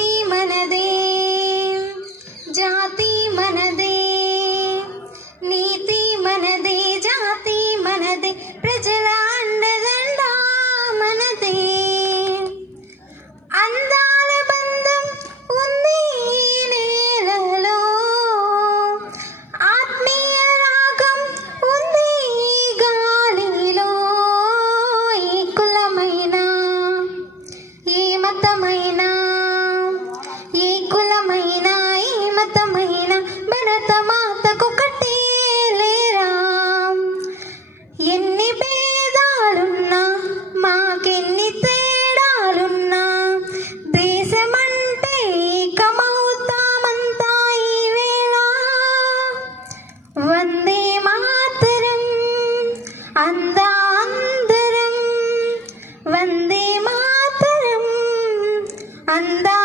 నీతి మనదే, జాతి మనదే, నీతి మనదే, జాతి మనదే, ప్రజల అండదండ మనదే. అందాల బంధం ఉంది ఈ నేలలో, ఆత్మీయ రాగం ఉంది ఈ గాలిలో. ఏ కులమైనా, ఏ మతమైనా, ఏ కులమైనా, ఏ మతమైనా భరత మాతకు కట్టే లేరా. ఎన్ని భేదాలున్నా, మాకెన్ని తేడాలున్నా, దేశమంటే ఏకమవుతామంతా ఈ వేళ. వందే మాతరం అందరం, వందే మాతరం అందా